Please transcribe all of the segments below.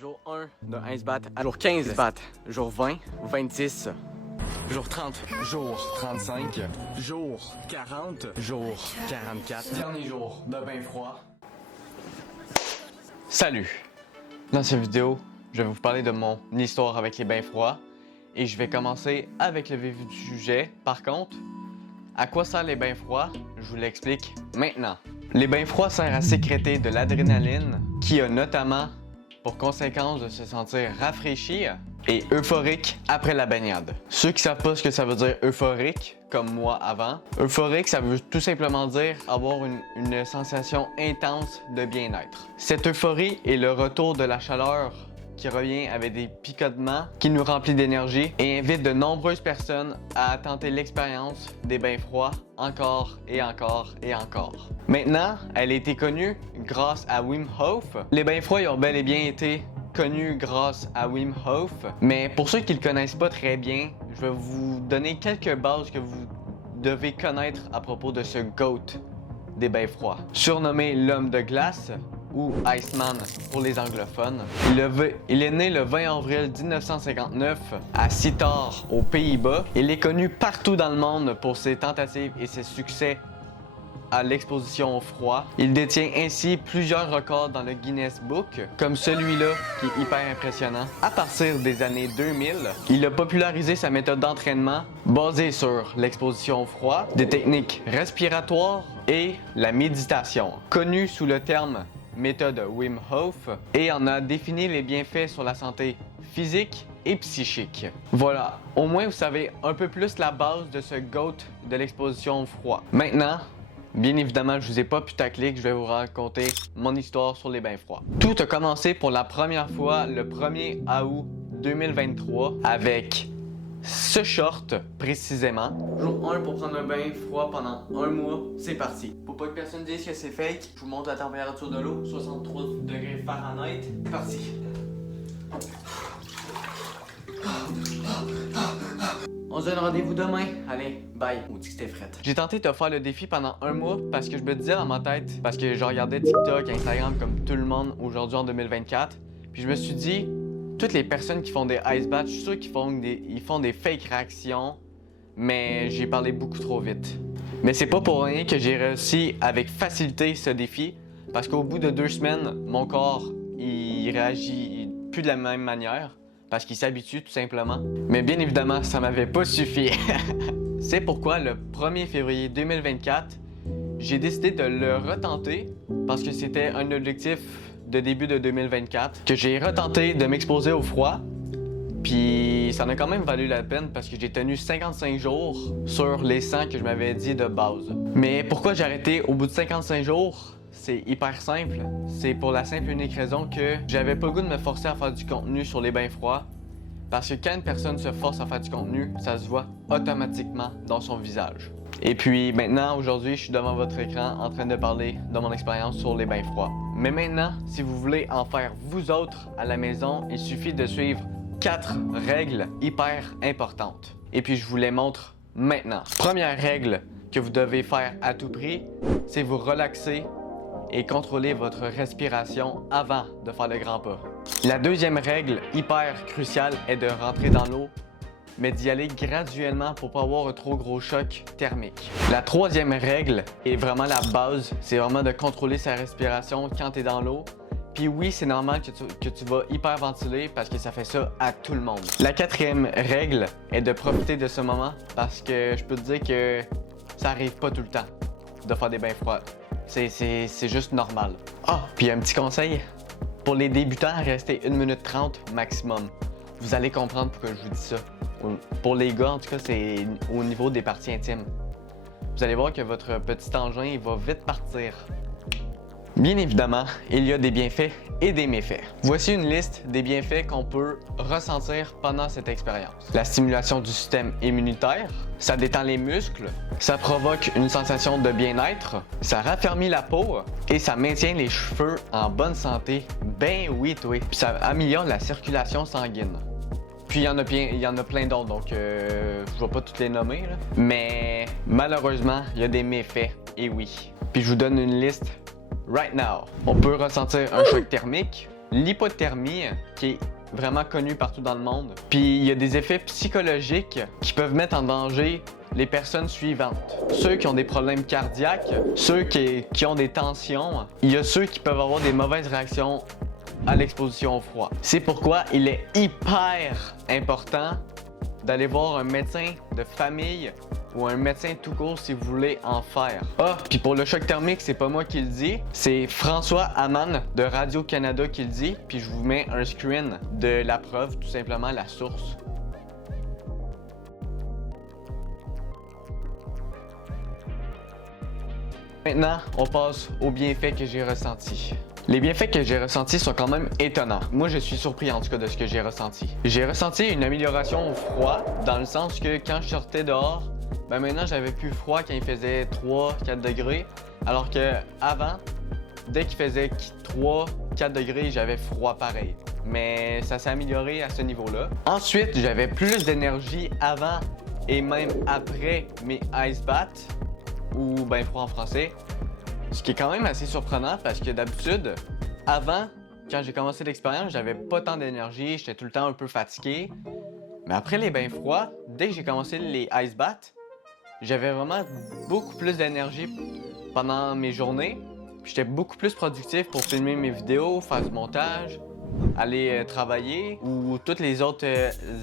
Jour 1 d'un ice bath, jour 15 ice bath, jour 20, 26, jour 30, jour 35, jour 40, jour 44, dernier jour de bain froid. Salut! Dans cette vidéo, je vais vous parler de mon histoire avec les bains froids et je vais commencer avec le vif du sujet. Par contre, à quoi servent les bains froids? Je vous l'explique maintenant. Les bains froids servent à sécréter de l'adrénaline qui a notamment pour conséquence de se sentir rafraîchi et euphorique après la baignade. Ceux qui savent pas ce que ça veut dire euphorique, comme moi avant, euphorique ça veut tout simplement dire avoir une sensation intense de bien-être. Cette euphorie est le retour de la chaleur qui revient avec des picotements qui nous remplit d'énergie et invite de nombreuses personnes à tenter l'expérience des bains froids encore et encore et encore. Maintenant, elle a été connue grâce à Wim Hof. Les bains froids ont bel et bien été connus grâce à Wim Hof, mais pour ceux qui le connaissent pas très bien, je vais vous donner quelques bases que vous devez connaître à propos de ce GOAT des bains froids. Surnommé l'homme de glace, ou Iceman pour les anglophones. Il est né le 20 avril 1959 à Sittard, aux Pays-Bas. Il est connu partout dans le monde pour ses tentatives et ses succès à l'exposition au froid. Il détient ainsi plusieurs records dans le Guinness Book, comme celui-là qui est hyper impressionnant. À partir des années 2000, il a popularisé sa méthode d'entraînement basée sur l'exposition au froid, des techniques respiratoires et la méditation, connue sous le terme méthode Wim Hof, et en a défini les bienfaits sur la santé physique et psychique. Voilà, au moins vous savez un peu plus la base de ce GOAT de l'exposition au froid. Maintenant, bien évidemment, je vous ai pas putaclic, je vais vous raconter mon histoire sur les bains froids. Tout a commencé pour la première fois le 1er août 2023 avec ce short précisément. Jour 1 pour prendre un bain froid pendant un mois, c'est parti. Pour pas que personne dise que c'est fake, je vous montre la température de l'eau, 63 degrés Fahrenheit. C'est parti. On se donne rendez-vous demain. Allez, bye. On dit que c'était fret. J'ai tenté de faire le défi pendant un mois parce que je me disais dans ma tête, parce que je regardais TikTok, Instagram comme tout le monde aujourd'hui en 2024, puis je me suis dit, toutes les personnes qui font des ice baths, je suis sûr qu'ils font des fake réactions, mais j'ai parlé beaucoup trop vite. Mais c'est pas pour rien que j'ai réussi avec facilité ce défi, parce qu'au bout de 2 semaines, mon corps il réagit plus de la même manière, parce qu'il s'habitue tout simplement. Mais bien évidemment, ça m'avait pas suffi. C'est pourquoi le 1er février 2024, j'ai décidé de le retenter, parce que c'était un objectif de début de 2024, que j'ai retenté de m'exposer au froid. Puis ça en a quand même valu la peine parce que j'ai tenu 55 jours sur les 100 que je m'avais dit de base. Mais pourquoi j'ai arrêté au bout de 55 jours? C'est hyper simple. C'est pour la simple et unique raison que j'avais pas le goût de me forcer à faire du contenu sur les bains froids. Parce que quand une personne se force à faire du contenu, ça se voit automatiquement dans son visage. Et puis maintenant, aujourd'hui, je suis devant votre écran en train de parler de mon expérience sur les bains froids. Mais maintenant, si vous voulez en faire vous autres à la maison, il suffit de suivre 4 règles hyper importantes. Et puis je vous les montre maintenant. Première règle que vous devez faire à tout prix, c'est vous relaxer et contrôler votre respiration avant de faire le grand pas. La deuxième règle hyper cruciale est de rentrer dans l'eau, mais d'y aller graduellement pour pas avoir un trop gros choc thermique. La troisième règle est vraiment la base, c'est vraiment de contrôler sa respiration quand tu es dans l'eau. Puis oui, c'est normal que tu vas hyperventiler parce que ça fait ça à tout le monde. La quatrième règle est de profiter de ce moment parce que je peux te dire que ça arrive pas tout le temps de faire des bains froids. C'est juste normal. Ah, puis un petit conseil, pour les débutants, restez 1 minute 30 maximum. Vous allez comprendre pourquoi je vous dis ça. Pour les gars, en tout cas, c'est au niveau des parties intimes. Vous allez voir que votre petit engin il va vite partir. Bien évidemment, il y a des bienfaits et des méfaits. Voici une liste des bienfaits qu'on peut ressentir pendant cette expérience. La stimulation du système immunitaire, ça détend les muscles, ça provoque une sensation de bien-être, ça raffermit la peau et ça maintient les cheveux en bonne santé. Ben oui, toi. Puis ça améliore la circulation sanguine. Puis il y en a plein d'autres, donc je vais pas toutes les nommer, là. Mais malheureusement, il y a des méfaits, et oui. Puis je vous donne une liste right now. On peut ressentir un choc thermique, l'hypothermie, qui est vraiment connue partout dans le monde. Puis il y a des effets psychologiques qui peuvent mettre en danger les personnes suivantes. Ceux qui ont des problèmes cardiaques, ceux qui ont des tensions, il y a ceux qui peuvent avoir des mauvaises réactions à l'exposition au froid. C'est pourquoi il est hyper important d'aller voir un médecin de famille ou un médecin tout court si vous voulez en faire. Ah, puis pour le choc thermique, c'est pas moi qui le dis, c'est François Hamman de Radio-Canada qui le dit, puis je vous mets un screen de la preuve, tout simplement la source. Maintenant, on passe aux bienfaits que j'ai ressentis. Les bienfaits que j'ai ressentis sont quand même étonnants. Moi, je suis surpris en tout cas de ce que j'ai ressenti. J'ai ressenti une amélioration au froid, dans le sens que quand je sortais dehors, maintenant j'avais plus froid quand il faisait 3-4 degrés, alors que avant, dès qu'il faisait 3-4 degrés, j'avais froid pareil. Mais ça s'est amélioré à ce niveau-là. Ensuite, j'avais plus d'énergie avant et même après mes ice baths, ou bain froid en français. Ce qui est quand même assez surprenant parce que d'habitude, avant, quand j'ai commencé l'expérience, j'avais pas tant d'énergie, j'étais tout le temps un peu fatigué. Mais après les bains froids, dès que j'ai commencé les ice baths, j'avais vraiment beaucoup plus d'énergie pendant mes journées. J'étais beaucoup plus productif pour filmer mes vidéos, faire du montage, aller travailler ou tous les autres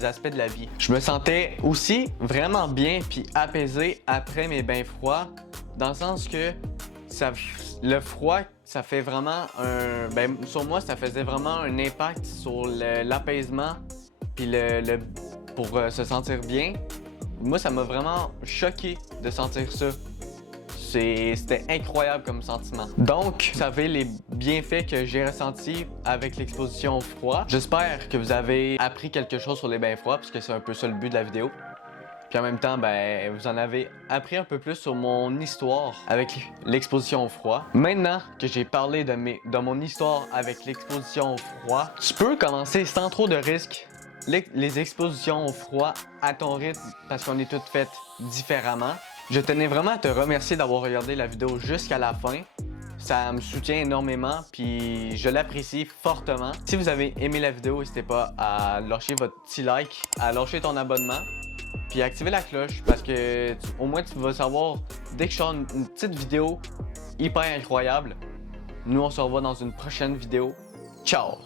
aspects de la vie. Je me sentais aussi vraiment bien puis apaisé après mes bains froids, dans le sens que le froid, ça fait vraiment sur moi, ça faisait vraiment un impact sur l'apaisement puis pour se sentir bien. Moi, ça m'a vraiment choqué de sentir ça. C'était incroyable comme sentiment. Donc, vous savez les bienfaits que j'ai ressentis avec l'exposition au froid. J'espère que vous avez appris quelque chose sur les bains froids, parce que c'est un peu ça le but de la vidéo. Puis en même temps, vous en avez appris un peu plus sur mon histoire avec l'exposition au froid. Maintenant que j'ai parlé de mon histoire avec l'exposition au froid, tu peux commencer sans trop de risques les expositions au froid à ton rythme, parce qu'on est toutes faites différemment. Je tenais vraiment à te remercier d'avoir regardé la vidéo jusqu'à la fin. Ça me soutient énormément, puis je l'apprécie fortement. Si vous avez aimé la vidéo, n'hésitez pas à lâcher votre petit like, à lâcher ton abonnement, puis activer la cloche, parce que au moins tu vas savoir dès que je sors une petite vidéo hyper incroyable. Nous, on se revoit dans une prochaine vidéo. Ciao!